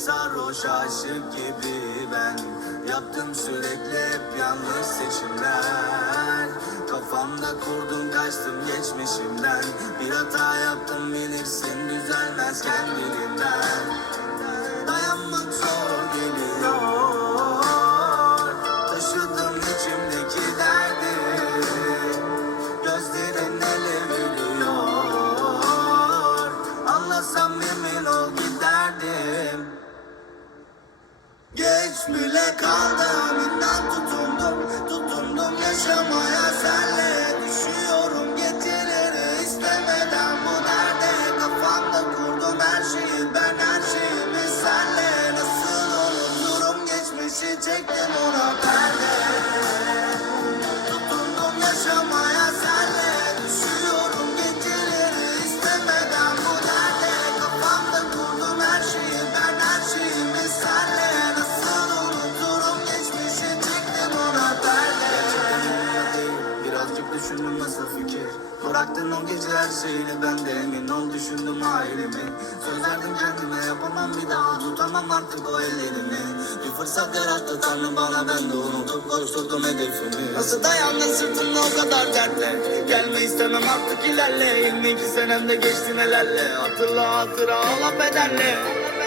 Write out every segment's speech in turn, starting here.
sarhoş aşık gibi ben. Yaptım sürekli hep yanlış seçimler. Kafamda kurdum kaçtım geçmişimden. Bir hata yaptım Geç bile kaldım inan tutundum Tutundum yaşamaya. Senle Düşüyorum geceleri istemeden bu derde Kafamda kurdum her şeyi. Ben her şeyimi senle Nasıl unuturum geçmişi çektim ona. Perde Tutundum yaşamaya nasıl fikir? Bıraktın o gece her şeyini ben de emin ol düşündüm ailemi. Söz verdim kendime yapamam bir daha tutamam artık o ellerimi. Bir fırsat yarattı tanrı bana ben de unutup koşturdum hedefimi. Nasıl dayandın sırtımda o kadar dertle? Gelme istemem artık ilerle 22 senemde geçti nelerle? Hatırla hatıra ağla bedenle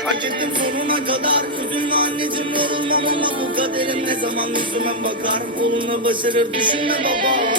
Hak ettim sonuna kadar. Üzülme anneciğim yorulmam ama bu kaderim ne zaman yüzüme bakar? Olumlu başarır düşünme baba